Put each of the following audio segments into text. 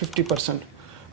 50%।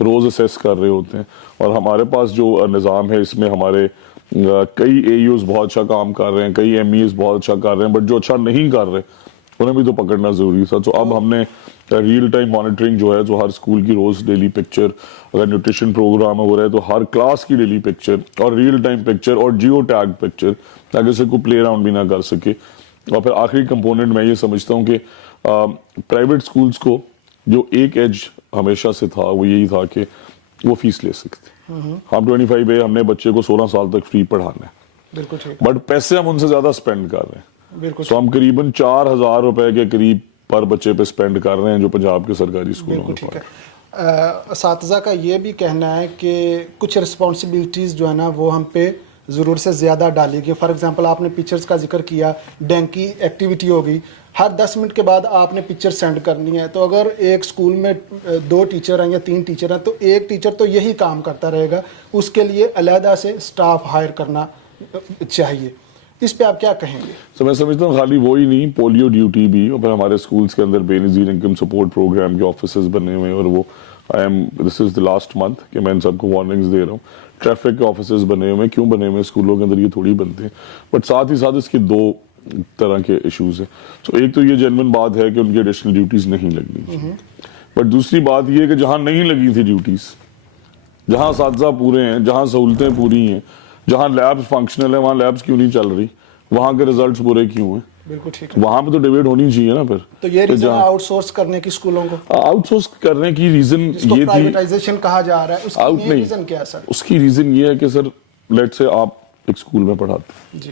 روز assess کر رہے ہوتے ہیں. اور ہمارے پاس جو نظام ہے اس میں ہمارے کئی اے یوز بہت اچھا کام کر رہے ہیں, کئی ایم ایز بہت اچھا کر رہے ہیں, بٹ جو اچھا نہیں کر رہے انہیں بھی تو پکڑنا ضروری تھا. تو اب ہم نے ریئل ٹائم مانیٹرنگ جو ہے, جو ہر اسکول کی روز ڈیلی پکچر, اگر نیوٹریشن پروگرام ہو رہا ہے تو ہر کلاس کی ڈیلی پکچر اور ریئل ٹائم پکچر اور جیو ٹیگ پکچر, تاکہ اسے کوئی پلے اراؤنڈ بھی نہ کر سکے. اور پھر آخری کمپوننٹ میں یہ سمجھتا ہوں کہ پرائیویٹ اسکولس کو جو ایک ایج ہمیشہ سے تھا وہ یہی تھا کہ وہ فیس لے سکتے. ہم 25 ہم نے بچے کو 16 سال تک فری پڑھانا ہے, بالکل ٹھیک, بٹ پیسے ہم ان سے زیادہ اسپینڈ کر رہے ہیں. بالکل تو ہم قریباً 4,000 روپے کے قریب پر بچے پہ اسپینڈ کر رہے ہیں جو پنجاب کے سرکاری اسکولوں میں ٹھیک ہے. اساتذہ کا یہ بھی کہنا ہے کہ کچھ رسپانسبلٹیز جو ہے نا وہ ہم پہ ضرور سے زیادہ ڈالی گئی. فار ایگزامپل آپ نے پکچرز کا ذکر کیا, ڈینکی ایکٹیویٹی ہوگی, ہر 10 منٹ کے بعد آپ نے پکچر سینڈ کرنی ہے. تو اگر ایک اسکول میں 2 ٹیچر ہیں یا 3 ٹیچر ہیں تو ایک ٹیچر تو یہی کام کرتا رہے گا, اس کے لیے علیحدہ سے اسٹاف ہائر کرنا چاہیے. اس پہ آپ کیا کہیں گے؟ تو میں سمجھتا ہوں خالی وہی نہیں, پولیو ڈیوٹی بھی, اور پھر ہمارے اسکولس کے اندر بے نظیر انکم سپورٹ پروگرام کے آفیسز بنے ہوئے ہیں, اور وہ دس از دی لاسٹ منتھ کہ میں ان سب کو وارننگز دے رہا ہوں. ٹریفک کے آفیسز بنے ہوئے ہیں, کیوں بنے ہوئے ہیں اسکولوں کے اندر, یہ تھوڑی بنتے ہیں, بٹ ساتھ ہی ساتھ اس کے 2 طرح کے ایشوز ہیں. تو ایک تو یہ جینوئن بات ہے کہ ان کی ایڈیشنل ڈیوٹیز نہیں لگنی چاہیے, بٹ دوسری بات یہ ہے کہ جہاں نہیں لگی تھی ڈیوٹیز, جہاں اساتذہ پورے ہیں, جہاں سہولتیں پوری ہیں, جہاں لیبس فنکشنل ہیں, وہاں لیبس کیوں نہیں چل رہی, وہاں کے ریزلٹس برے کیوں ہیں؟ بالکل ٹھیک ہے. وہاں پہ تو ڈیبیٹ ہونی چاہیے نا. پھر تو یہ ریزن آؤٹ سورس کرنے کی اسکولوں کو, آؤٹ سورس کرنے کی ریزن یہ تھی, پرائیویٹائزیشن کہا جا رہا ہے, اس کی مین ریزن کیا ہے سر؟ اس کی ریزن یہ ہے کہ سر لیٹ سے آپ ایک اسکول میں پڑھاتے ہیں جی,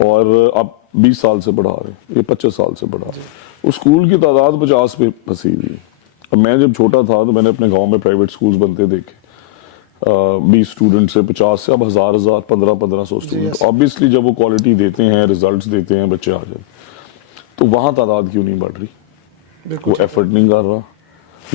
اور آپ 20 سال سے پڑھا رہے ہیں, یہ 25 سال سے پڑھا رہے ہیں, اس اسکول کی تعداد 50 پہ پھنسی ہوئی ہے. اب میں جب چھوٹا تھا تو میں نے اپنے گاؤں میں پرائیویٹ اسکولز بنتے دیکھے, 20 اسٹوڈنٹ سے 50 سے اب 1000 1500 اسٹوڈنٹ. آبویسلی جب وہ کوالٹی دیتے ہیں, ریزلٹس دیتے ہیں, بچے آ جاتے ہیں, تو وہاں تعداد کیوں نہیں بڑھ رہی؟ وہ ایفرٹ نہیں کر رہا.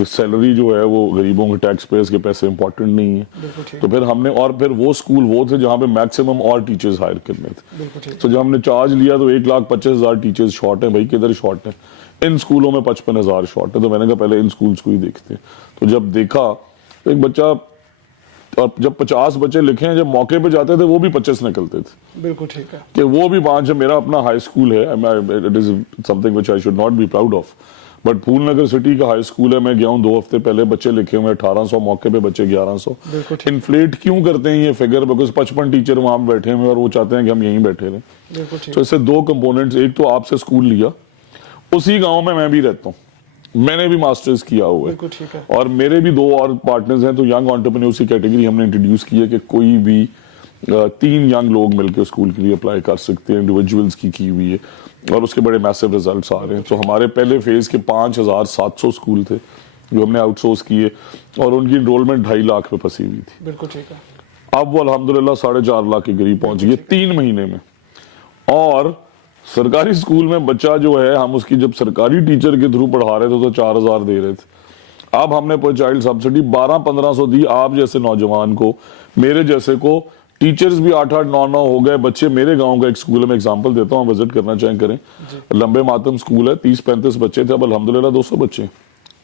سیلری جو ہے وہ غریبوں کے ٹیکس پیئرز کے پیسے امپورٹنٹ نہیں ہیں. تو پھر ہم نے, اور پھر وہ اسکول وہ تھے جہاں پہ میکسیمم اور ٹیچرز ہائر کرنے تھے. تو جب ہم نے چارج لیا تو 1,25,000 ٹیچرز شارٹ ہیں. بھائی کدھر شارٹ ہیں؟ ان اسکولوں میں 55,000 شارٹ ہے. تو میں نے کہا پہلے ان اسکولس کو ہی دیکھتے ہیں. تو جب دیکھا تو ایک بچہ, اور جب 50 بچے لکھے ہیں, جب موقع پہ جاتے تھے وہ بھی 25 نکلتے تھے. بالکل ٹھیک ہے, کہ وہ بھی 5. میرا اپنا ہائی اسکول ہے, it is some thing which I should not be proud of, but پھول نگر سٹی کا ہائی اسکول ہے. میں گیا ہوں 2 ہفتے پہلے, بچے لکھے ہوئے 1800, موقع پہ بچے 1100. انفلیٹ کیوں کرتے ہیں یہ فگر؟ بیکاز 55 ٹیچر وہاں بیٹھے ہوئے اور وہ چاہتے ہیں کہ ہم یہیں بیٹھے رہیں. تو اس سے 2 کمپوننٹس, ایک تو آپ سے اسکول لیا, اسی گاؤں میں میں بھی رہتا ہوں, میں نے بھی ماسٹرز کیا ہوا ہے, اور میرے بھی 2 اور پارٹنرز ہیں. تو ینگ انٹرپرینیورس کی کیٹیگری ہم نے انٹروڈیوس کی ہے کہ کوئی بھی 3 ینگ لوگ مل کے اسکول کے لیے اپلائی کر سکتے ہیں. انڈیویجولس کی ہوئی ہے, اور اس کے بڑے میسو ریزلٹس آ رہے ہیں. تو ہمارے پہلے فیز کے 5,700 اسکول تھے جو ہم نے آؤٹ سورس کیے, اور ان کی انرولمنٹ 2.5 لاکھ پہ پھنسی ہوئی تھی. بالکل ٹھیک ہے. اب وہ الحمدللہ 4.5 لاکھ کے قریب پہنچ گئی 3 مہینے میں. اور سرکاری اسکول میں بچہ جو ہے, ہم اس کی جب سرکاری ٹیچر کے تھرو پڑھا رہے تھے تو 4,000 دے رہے تھے. اب ہم نے پر چائلڈ سبسڈی 1200-1500 دی. آپ جیسے نوجوان کو, میرے جیسے کو, ٹیچرز بھی 8-9 ہو گئے. بچے میرے گاؤں کا ایک اسکول ہے, میں ایگزامپل دیتا ہوں, وزٹ کرنا چاہیں کریں, لمبے ماتم اسکول ہے, 30-35 بچے تھے, اب الحمدللہ 200 بچے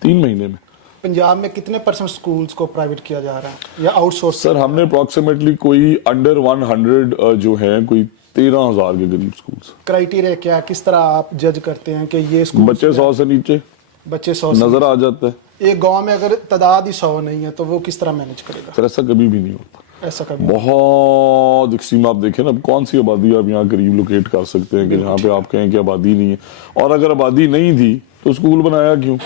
3 مہینے میں. پنجاب میں کتنے % اسکولز کو پرائیویٹ کیا جا رہا ہے یا آؤٹ سورس؟ سر ہم نے اپروکسیمیٹلی کوئی انڈر 100 جو ہیں, کوئی 13,000 کے قریب اسکولس. کرائیٹیریا کیا, کس طرح آپ جج کرتے ہیں کہ یہ اسکول؟ بچے 100 سے نیچے, بچے 100 نظر آ جاتا ہے. ایک گاؤں میں اگر تعداد ہی 100 نہیں ہے تو وہ کس طرح مینج کرے گا؟ سر ایسا کبھی بھی نہیں ہوتا. ایسا کبھی بہت ایکسٹریم آپ دیکھیں نا, اب کون سی آبادی آپ یہاں قریب لوکیٹ کر سکتے ہیں کہ جہاں پہ آپ کہیں کہ آبادی نہیں ہے؟ اور اگر آبادی نہیں تھی تو اسکول بنایا کیوں؟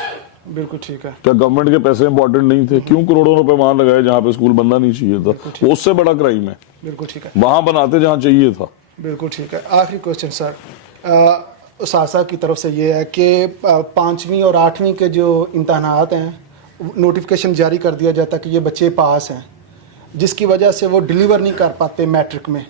بالکل ٹھیک ہے. کیا گورنمنٹ کے پیسے امپورٹنٹ نہیں تھے؟ کیوں کروڑوں روپے وہاں لگائے جہاں پہ اسکول بننا نہیں چاہیے تھا؟ وہ اس سے بڑا کرائم ہے. بالکل ٹھیک ہے. وہاں بناتے جہاں چاہیے تھا. بالکل ٹھیک ہے. آخری کوشچن سر, اساتذہ کی طرف سے یہ ہے کہ 5ویں اور 8ویں کے جو امتحانات ہیں نوٹیفیکیشن جاری کر دیا جاتا ہے کہ یہ بچے پاس ہیں, جس کی وجہ سے وہ ڈیلیور نہیں کر پاتے میٹرک میں,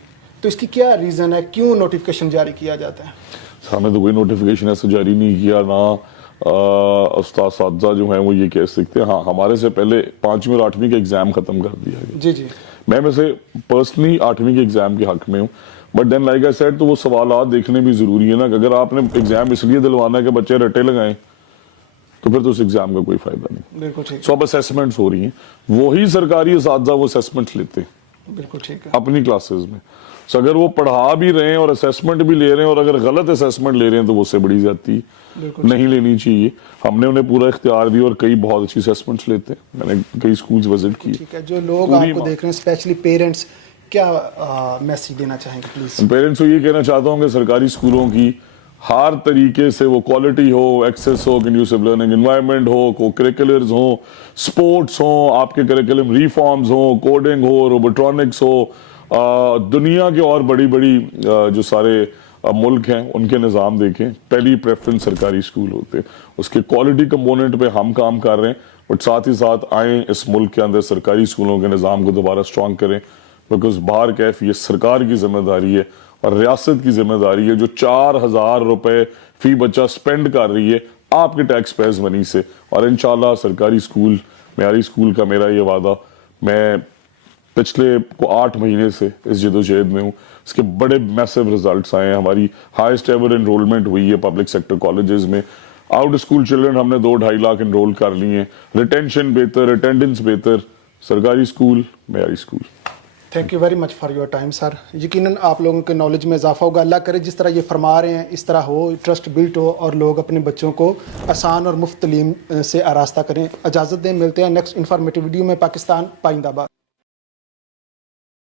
تو اس کی کیا ریزن ہے, کیوں نوٹیفیکیشن جاری کیا جاتا ہے؟ ہمیں تو کوئی نوٹیفیکیشن ایسے جاری نہیں کیا, نہ اساتذہ جو ہیں وہ یہ کہہ سکتے ہیں. ہاں ہمارے سے پہلے 5ویں اور 8ویں کا ایگزام ختم کر دیا گیا. جی جی, میں سے پرسنلی 8ویں کے ایگزام کے حق میں ہوں, but then like I said تو وہ سوالات دیکھنے بھی ضروری ہے نا, کہ اگر آپ نے ایگزام اس لیے دلوانا ہے کہ بچے رٹے لگائیں تو پھر تو اس ایگزام کا کوئی فائدہ نہیں. بالکل ٹھیک سو اب اسیسمنٹس ہو رہی ہیں, وہی سرکاری اساتذہ وہ اسیسمنٹس لیتے ہیں ہے, بالکل ٹھیک ہے. اپنی کلاسز میں. سو اگر وہ پڑھا بھی رہے ہیں اور اسیسمنٹ بھی لے رہے ہیں, اور اگر غلط اسیسمنٹ لے رہے ہیں تو وہ اس سے بڑی زیادتی نہیں لینی چاہیے. ہم نے انہیں پورا اختیار دیا, اور کئی بہت اچھی اسیسمنٹس لیتے ہیں. میں نے کئی اسکولز وزٹ کی. ٹھیک ہے, جو لوگ آپ کو دیکھ رہے ہیں اسپیشلی پیرنٹس, کیا میسیج دینا چاہیں گے پلیز؟ پیرنٹس کو یہ کہنا چاہتا ہوں کہ سرکاری اسکولوں کی ہر طریقے سے وہ کوالٹی ہو, ایکسیس ہو, کنڈیوسو لرننگ انوائرمنٹ ہو, کو کریکولرز ہوں, سپورٹس ہوں, آپ کے کریکولم ریفارمز ہوں, کوڈنگ ہو, روبوٹرونکس ہو, دنیا کے اور بڑی بڑی جو سارے ملک ہیں ان کے نظام دیکھیں, پہلی پریفرنس سرکاری اسکول ہوتے ہیں. اس کے کوالٹی کمپوننٹ پہ ہم کام کر رہے ہیں, بٹ ساتھ ہی ساتھ آئیں اس ملک کے اندر سرکاری اسکولوں کے نظام کو دوبارہ اسٹرانگ کریں, بیکاز باہر کیف یہ سرکار کی ذمہ داری ہے اور ریاست کی ذمہ داری ہے, جو 4,000 روپے فی بچہ سپینڈ کر رہی ہے آپ کے ٹیکس پیئرز منی سے. اور انشاءاللہ سرکاری اسکول, معیاری اسکول کا میرا یہ وعدہ, میں پچھلے 8 مہینے سے اس جدوجہد میں ہوں, اس کے بڑے میسو ریزلٹس آئے ہیں. ہماری ہائیسٹ ایور انرولمنٹ ہوئی ہے پبلک سیکٹر کالجز میں. آؤٹ اسکول چلڈرن ہم نے 2-2.5 لاکھ انرول کر لی ہیں. ریٹینشن بہتر, اٹینڈنس بہتر. سرکاری اسکول, معیاری school. Thank you very much for your time sir. یقیناً آپ لوگوں کے نالج میں اضافہ ہوگا. اللہ کرے جس طرح یہ فرما رہے ہیں اس طرح ہو, ٹرسٹ بلٹ ہو, اور لوگ اپنے بچوں کو آسان اور مفت تعلیم سے آراستہ کریں. اجازت دیں, ملتے ہیں نیکسٹ انفارمیٹیو ویڈیو میں. پاکستان پائندہ باد.